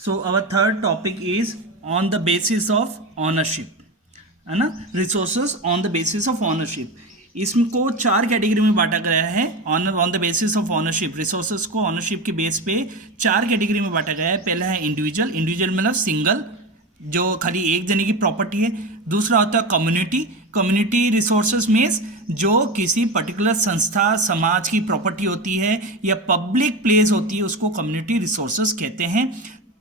So our third topic is on the basis of ownership, है ना, resources on the basis of ownership. इसको चार category में बांटा गया है। On the basis of ownership, resources को ऑनरशिप के बेस पे चार कैटेगरी में बांटा गया है। पहला है इंडिविजुअल, इंडिविजुअल मतलब सिंगल, जो खाली एक जने की प्रॉपर्टी है। दूसरा होता है कम्युनिटी, कम्युनिटी रिसोर्सेज मीन्स जो किसी पर्टिकुलर संस्था समाज की प्रॉपर्टी होती है या पब्लिक प्लेस होती है, उसको कम्युनिटी रिसोर्सेज कहते हैं।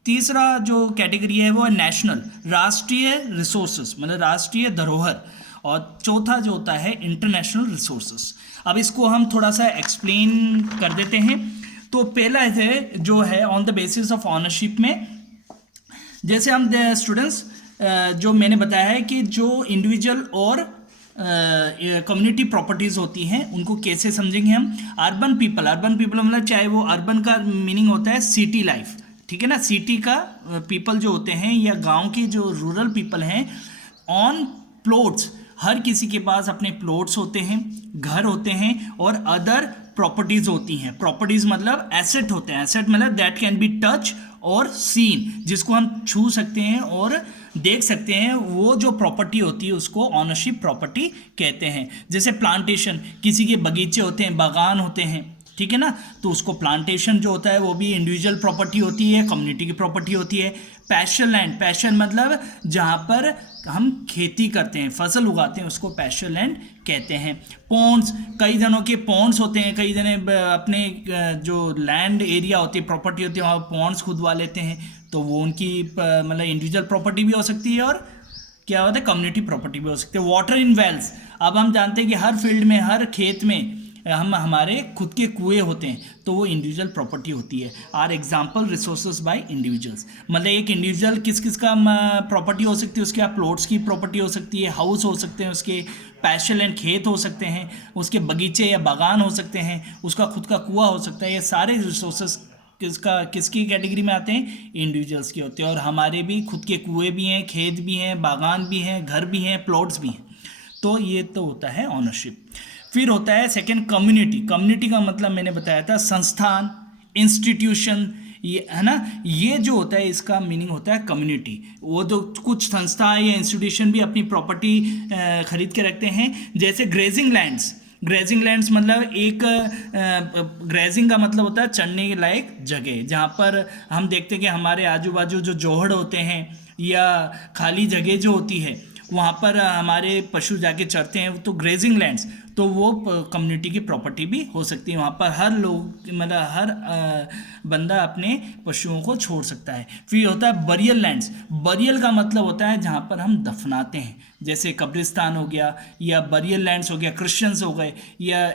तीसरा जो कैटेगरी है वो है नेशनल, राष्ट्रीय रिसोर्सेज मतलब राष्ट्रीय धरोहर। और चौथा जो होता है इंटरनेशनल रिसोर्सेज। अब इसको हम थोड़ा सा एक्सप्लेन कर देते हैं। तो पहला है जो है on the basis of ownership में, जैसे हम स्टूडेंट्स जो मैंने बताया है कि जो इंडिविजुअल और कम्युनिटी प्रॉपर्टीज होती हैं उनको कैसे समझेंगे हम। अर्बन पीपल मतलब चाहे वो अर्बन का मीनिंग होता है सिटी लाइफ, ठीक है ना, सिटी का पीपल जो होते हैं या गांव के जो रूरल पीपल हैं, ऑन प्लॉट्स, हर किसी के पास अपने प्लॉट्स होते हैं, घर होते हैं और अदर प्रॉपर्टीज होती हैं। प्रॉपर्टीज मतलब एसेट होते हैं, एसेट मतलब दैट कैन बी टच और सीन, जिसको हम छू सकते हैं और देख सकते हैं। वो जो प्रॉपर्टी होती है उसको ऑनरशिप प्रॉपर्टी कहते हैं। जैसे प्लांटेशन, किसी के बगीचे होते हैं, बागान होते हैं, ठीक है ना, तो उसको प्लांटेशन जो होता है वो भी इंडिविजुअल प्रॉपर्टी होती है, कम्युनिटी की प्रॉपर्टी होती है। पैशन लैंड, पैशन मतलब जहाँ पर हम खेती करते हैं, फसल उगाते हैं, उसको पैशन लैंड कहते हैं। पॉन्ड्स, कई जनों के पॉन्ड्स होते हैं, कई जने अपने जो लैंड एरिया होती है, प्रॉपर्टी होती है, वहाँ पॉन्ड्स खुदवा लेते हैं, तो वो उनकी मतलब इंडिविजुअल प्रॉपर्टी भी हो सकती है और क्या होता है कम्युनिटी प्रॉपर्टी भी हो सकती है। वाटर इन वेल्स, अब हम जानते हैं कि हर फील्ड में, हर खेत में हमारे खुद के कुएं होते हैं, तो वो इंडिविजुअल प्रॉपर्टी होती है। Are example resources by individuals, मतलब एक इंडिविजुअल किस किस का प्रॉपर्टी हो सकती है, उसके प्लॉट्स की प्रॉपर्टी हो सकती है, हाउस हो सकते हैं, उसके पैशन एंड खेत हो सकते हैं, उसके बगीचे या बागान हो सकते हैं, उसका खुद का कुआं हो सकता है। ये सारे रिसोर्सेज किसकी कैटेगरी में आते हैं, इंडिविजुअल्स के होते हैं। और हमारे भी खुद के कुएं भी हैं, खेत भी हैं, बागान भी हैं, घर भी हैं, प्लॉट्स भी हैं। तो ये तो होता है ऑनरशिप। फिर होता है सेकंड कम्युनिटी। कम्युनिटी का मतलब मैंने बताया था संस्थान, इंस्टीट्यूशन, ये है ना, ये जो होता है इसका मीनिंग होता है कम्युनिटी। वो जो कुछ संस्था या इंस्टीट्यूशन भी अपनी प्रॉपर्टी खरीद के रखते हैं। जैसे ग्रेजिंग लैंड्स, ग्रेजिंग लैंड्स मतलब एक ग्रेजिंग का मतलब होता है चढ़ने के लायक जगह, जहाँ पर हम देखते हैं कि हमारे आजू बाजू जो जोहड़ होते हैं या खाली जगह जो होती है वहाँ पर हमारे पशु जाके चरते हैं, तो ग्रेजिंग लैंड्स, तो वो कम्युनिटी की प्रॉपर्टी भी हो सकती है। वहाँ पर हर लोग मतलब हर बंदा अपने पशुओं को छोड़ सकता है। फिर होता है बरियल लैंड्स। बरियल का मतलब होता है जहाँ पर हम दफनाते हैं, जैसे कब्रिस्तान हो गया या बरियल लैंड्स हो गया, क्रिश्चियंस हो गए, या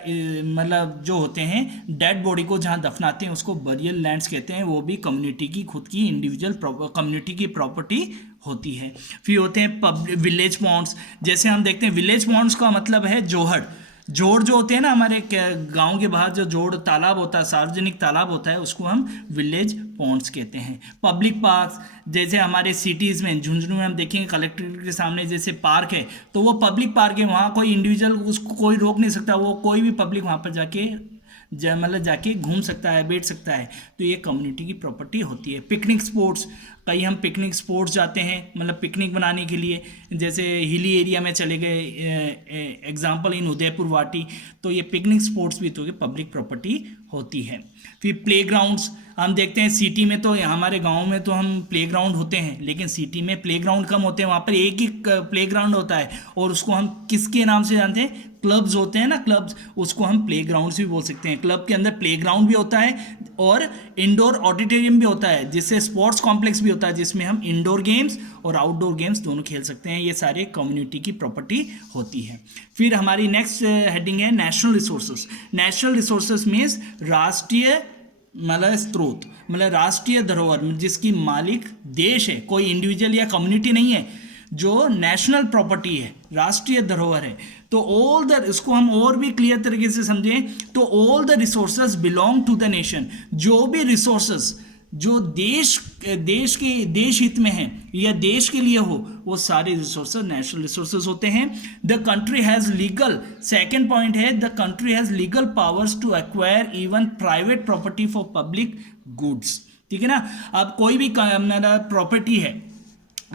मतलब जो होते हैं डेड बॉडी को जहाँ दफनाते हैं उसको बरियल लैंड्स कहते हैं। वो भी कम्युनिटी की खुद की इंडिविजुअल कम्युनिटी की प्रॉपर्टी होती है। फिर होते हैं विलेज पॉन्ड्स। जैसे हम देखते हैं विलेज पॉन्ड्स का मतलब है जोहड़। जोड़ जो होते हैं ना हमारे गांव के बाहर जो जोड़ तालाब होता है, सार्वजनिक तालाब होता है, उसको हम विलेज पॉन्ड्स कहते हैं। पब्लिक पार्क, जैसे हमारे सिटीज़ में झुंझुनू में हम देखेंगे कलेक्ट्रेट के सामने जैसे पार्क है, तो वो पब्लिक पार्क है, वहाँ कोई इंडिविजुअल उसको कोई रोक नहीं सकता, वो कोई भी पब्लिक वहाँ पर जाके मतलब जाके घूम सकता है, बैठ सकता है, तो ये कम्युनिटी की प्रॉपर्टी होती है। पिकनिक स्पॉट्स, कई हम पिकनिक स्पॉट्स जाते हैं मतलब पिकनिक बनाने के लिए, जैसे हिली एरिया में चले गए, एग्जांपल इन उदयपुर वाटी, तो ये पिकनिक स्पॉट्स भी तो पब्लिक प्रॉपर्टी होती है। फिर प्लेग्राउंड्स, हम देखते हैं सिटी में तो हमारे गांव में तो हम प्लेग्राउंड होते हैं, लेकिन सिटी में प्लेग्राउंड कम होते हैं, वहाँ पर एक ही प्लेग्राउंड होता है और उसको हम किसके नाम से जानते हैं, क्लब्स होते हैं ना, क्लब्स, उसको हम प्लेग्राउंड्स भी बोल सकते हैं। क्लब के अंदर प्लेग्राउंड भी होता है और इंडोर ऑडिटोरियम भी होता है, जिससे स्पोर्ट्स कॉम्प्लेक्स भी होता है, जिसमें हम इंडोर गेम्स और आउटडोर गेम्स दोनों खेल सकते हैं। ये सारे कम्युनिटी की प्रॉपर्टी होती है। फिर हमारी नेक्स्ट हेडिंग है national resources. National resources means राष्ट्रीय मतलब स्रोत, मतलब राष्ट्रीय धरोहर जिसकी मालिक देश है, कोई इंडिविजुअल या कम्युनिटी नहीं है, जो नेशनल प्रॉपर्टी है, राष्ट्रीय धरोहर है। तो ऑल द, इसको हम और भी क्लियर तरीके से समझें तो all the resources belong to the nation. जो भी रिसोर्सेज जो देश हित में है या देश के लिए हो, वो सारे रिसोर्सेज नेशनल रिसोर्सेज होते हैं। The country has legal, second point है the country has legal powers to acquire even private property for public goods. ठीक है ना। अब कोई भी प्रॉपर्टी है,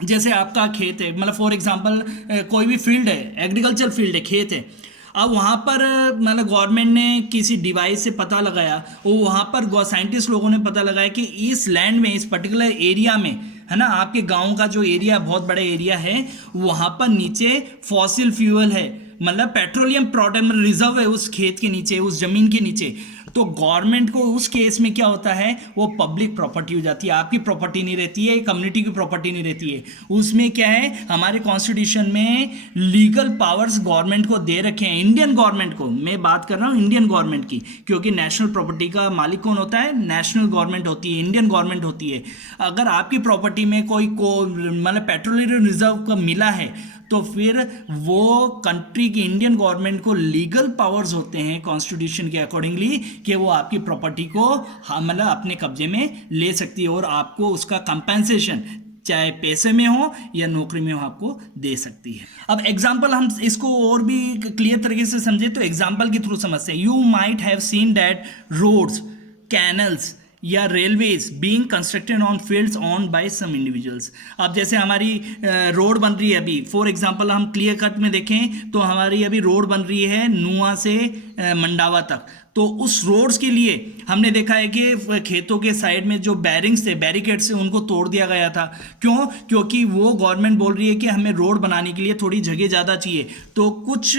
जैसे आपका खेत है, मतलब फॉर एग्जांपल कोई भी फील्ड है, एग्रीकल्चर फील्ड है, खेत है, अब वहाँ पर मतलब गवर्नमेंट ने किसी डिवाइस से पता लगाया, वो वहाँ पर साइंटिस्ट लोगों ने पता लगाया कि इस लैंड में, इस पर्टिकुलर एरिया में, है ना, आपके गांव का जो एरिया बहुत बड़ा एरिया है, वहाँ पर नीचे फॉसिल फ्यूल है, मतलब पेट्रोलियम प्रोडक्ट रिजर्व है उस खेत के नीचे, उस जमीन के नीचे। तो गवर्नमेंट को उस केस में क्या होता है, वो पब्लिक प्रॉपर्टी हो जाती है, आपकी प्रॉपर्टी नहीं रहती है, कम्युनिटी की प्रॉपर्टी नहीं रहती है। उसमें क्या है, हमारे कॉन्स्टिट्यूशन में लीगल पावर्स गवर्नमेंट को दे रखे हैं, इंडियन गवर्नमेंट को, मैं बात कर रहा हूँ इंडियन गवर्नमेंट की, क्योंकि नेशनल प्रॉपर्टी का मालिक कौन होता है, नेशनल गवर्नमेंट होती है, इंडियन गवर्नमेंट होती है। अगर आपकी प्रॉपर्टी में कोई मतलब पेट्रोलियम रिजर्व का मिला है, तो फिर वो कंट्री की इंडियन गवर्नमेंट को लीगल पावर्स होते हैं कॉन्स्टिट्यूशन के अकॉर्डिंगली कि वो आपकी प्रॉपर्टी को मतलब अपने कब्जे में ले सकती है और आपको उसका कंपेंसेशन चाहे पैसे में हो या नौकरी में हो आपको दे सकती है। अब एग्जांपल हम इसको और भी क्लियर तरीके से समझे तो एग्जांपल के थ्रू समझते हैं। You might have seen that roads, canals या railways being constructed on fields on by some individuals. अब जैसे हमारी रोड बन रही है अभी, फॉर एग्जांपल हम क्लियर कट में देखें तो हमारी अभी रोड बन रही है नुआ से मंडावा तक। तो उस रोड्स के लिए हमने देखा है कि खेतों के साइड में जो बैरिंग्स थे, बैरिकेड्स थे, उनको तोड़ दिया गया था। क्यों? क्योंकि वो गवर्नमेंट बोल रही है कि हमें रोड बनाने के लिए थोड़ी जगह ज़्यादा चाहिए। तो कुछ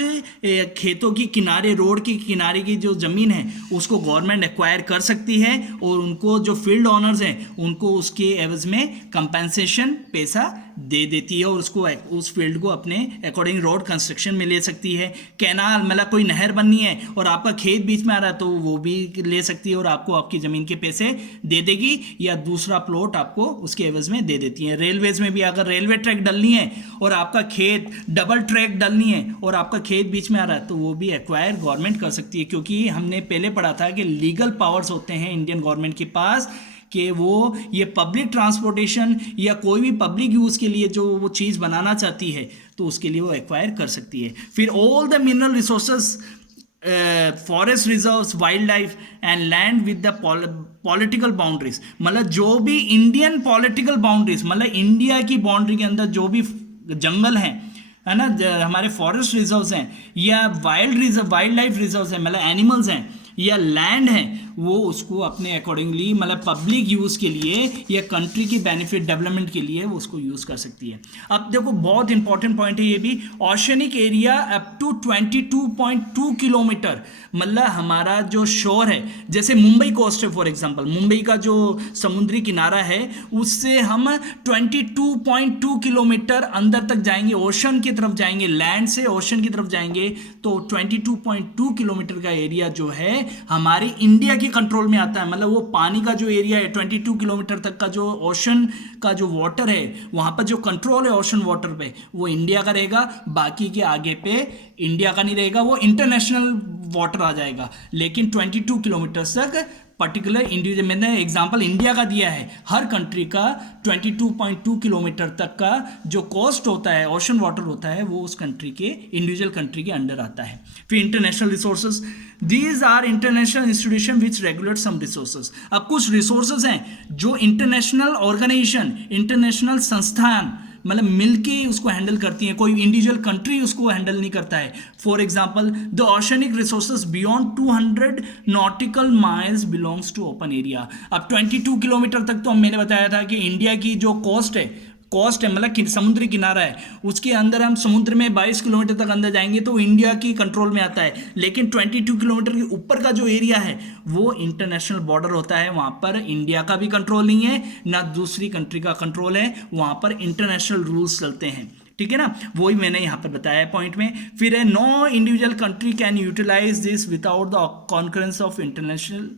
खेतों की किनारे, रोड के किनारे की जो ज़मीन है उसको गवर्नमेंट एक्वायर कर सकती है और उनको जो फील्ड ऑनर्स हैं उनको उसके एवज में कंपेंसेशन पैसा दे देती है और उसको उस फील्ड को अपने अकॉर्डिंग रोड कंस्ट्रक्शन में ले सकती है। कैनाल मतलब कोई नहर बननी है और आपका खेत बीच में आ रहा है तो वो भी ले सकती है और आपको आपकी ज़मीन के पैसे दे देगी या दूसरा प्लॉट आपको उसके एवज में दे देती है। रेलवेज में भी अगर रेलवे ट्रैक डलनी है और आपका खेत डबल ट्रैक डलनी है और आपका खेत बीच में आ रहा है तो वो भी एक्वायर गवर्नमेंट कर सकती है, क्योंकि हमने पहले पढ़ा था कि लीगल पावर्स होते हैं इंडियन गवर्नमेंट के पास कि वो ये पब्लिक ट्रांसपोर्टेशन या कोई भी पब्लिक यूज़ के लिए जो वो चीज़ बनाना चाहती है तो उसके लिए वो एक्वायर कर सकती है। फिर all the mineral resources, forest reserves, wild life and land with the political boundaries, मतलब जो भी इंडियन पॉलिटिकल बाउंड्रीज, मतलब इंडिया की बाउंड्री के अंदर जो भी जंगल हैं, है ना, हमारे फॉरेस्ट रिजर्व्स हैं या वाइल्ड लाइफ रिजर्व्स हैं, मतलब एनिमल्स हैं या लैंड है, वो उसको अपने अकॉर्डिंगली मतलब पब्लिक यूज़ के लिए या कंट्री की बेनिफिट डेवलपमेंट के लिए वो उसको यूज़ कर सकती है। अब देखो बहुत इंपॉर्टेंट पॉइंट है ये भी, oceanic area up to 22.2 kilometre, मतलब हमारा जो शोर है, जैसे मुंबई कोस्ट है फॉर एग्जांपल, मुंबई का जो समुद्री किनारा है उससे हम 22.2 किलोमीटर अंदर तक जाएंगे, ओशन की तरफ जाएंगे, लैंड से ओशन की तरफ जाएंगे तो 22.2 किलोमीटर का एरिया जो है हमारे इंडिया के कंट्रोल में आता है। मतलब वो पानी का जो एरिया है 22 किलोमीटर तक का, जो ओशन का जो वाटर है वहां पर जो कंट्रोल है ओशन वाटर पे वो इंडिया का रहेगा, बाकी के आगे पे इंडिया का नहीं रहेगा, वो इंटरनेशनल वाटर आ जाएगा। लेकिन 22 किलोमीटर तक पर्टिकुलर इंडिविजुअल, मैंने एग्जांपल इंडिया का दिया है, हर कंट्री का 22.2 किलोमीटर तक का जो कोस्ट होता है, ओशन वाटर होता है, वो उस कंट्री के इंडिविजुअल कंट्री के अंडर आता है। फिर international resources, these are international institution which regulate some resources. अब कुछ रिसोर्सेज हैं जो इंटरनेशनल ऑर्गेनाइजेशन, इंटरनेशनल संस्थान मतलब मिलके उसको हैंडल करती हैं, कोई इंडिविजुअल कंट्री उसको हैंडल नहीं करता है। For example the oceanic resources beyond 200 nautical miles belongs to open area. अब 22 किलोमीटर तक तो मैंने बताया था कि इंडिया की जो कोस्ट है मतलब समुद्री किनारा है, उसके अंदर हम समुद्र में 22 किलोमीटर तक अंदर जाएंगे तो इंडिया की कंट्रोल में आता है। लेकिन 22 किलोमीटर के ऊपर का जो एरिया है वो इंटरनेशनल बॉर्डर होता है, वहाँ पर इंडिया का भी कंट्रोल नहीं है ना दूसरी कंट्री का कंट्रोल है, वहाँ पर इंटरनेशनल रूल्स चलते हैं। ठीक है ना, वही मैंने यहाँ पर बताया पॉइंट में। फिर है no individual country can utilize this without the concurrence of international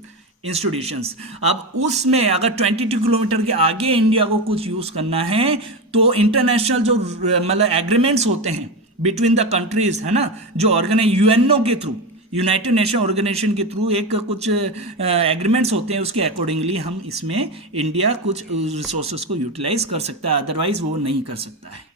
institutions. अब उसमें अगर 22 किलोमीटर के आगे इंडिया को कुछ यूज करना है तो इंटरनेशनल जो मतलब एग्रीमेंट्स होते हैं बिटवीन द कंट्रीज, है ना, जो ऑर्गेनाइज यूएनओ के थ्रू, यूनाइटेड नेशन ऑर्गेनाइजेशन के थ्रू एक कुछ एग्रीमेंट्स होते हैं, उसके अकॉर्डिंगली हम इसमें इंडिया कुछ रिसोर्सेज को यूटिलाइज कर सकता है, अदरवाइज वो नहीं कर सकता है।